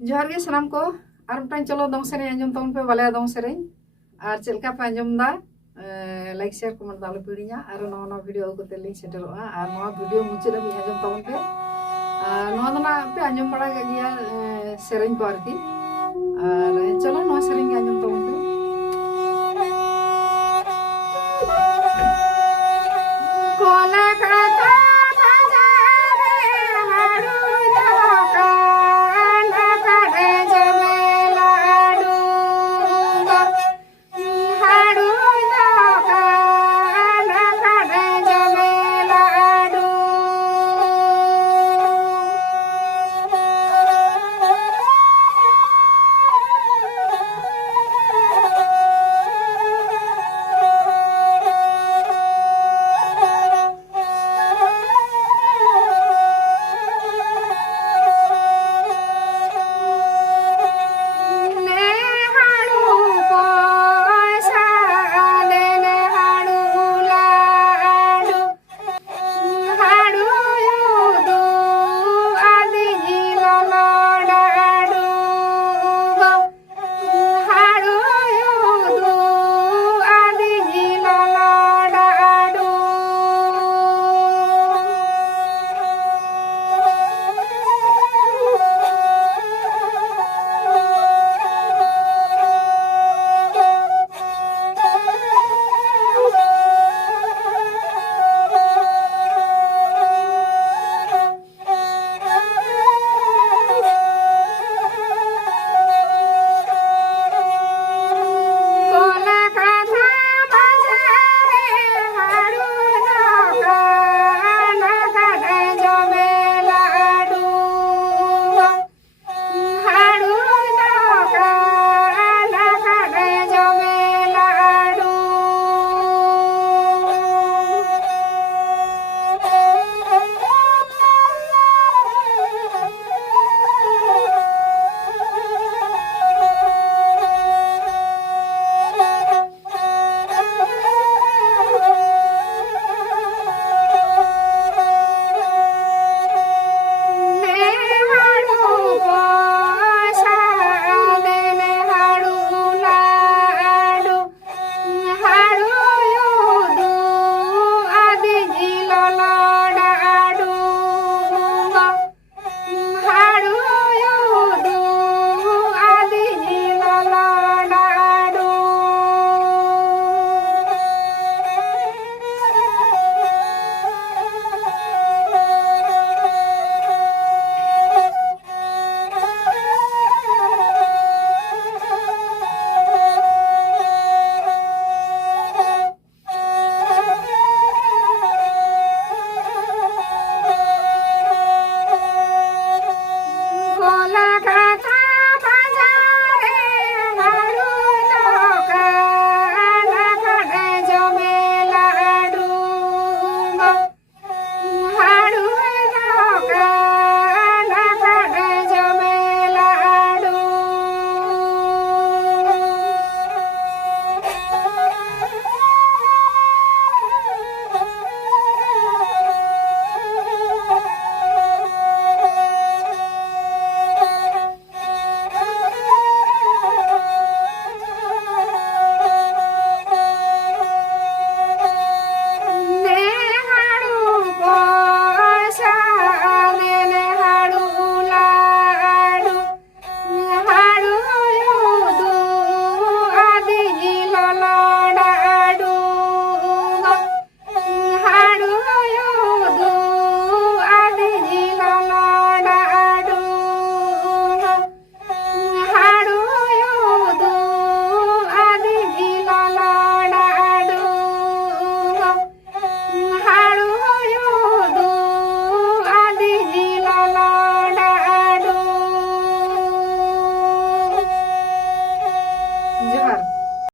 जोहार गे सनाम को आर मिटान चलो दंग सेरें आंजम तबन पे बाले दंग सेरें आर चेलका पे आंजम दा लाइक शेयर कमेंट दाले पीड़िया आर नवा वीडियो कोते लिंक सेटरोआ आर नवा वीडियो मुचाद धाबी आंजम तबन पे नवा दना पे आंजम बड़ा गया सेरें को आरकी आर चलो नवा सेरें के आंजम तबन पे कोला काका Hola,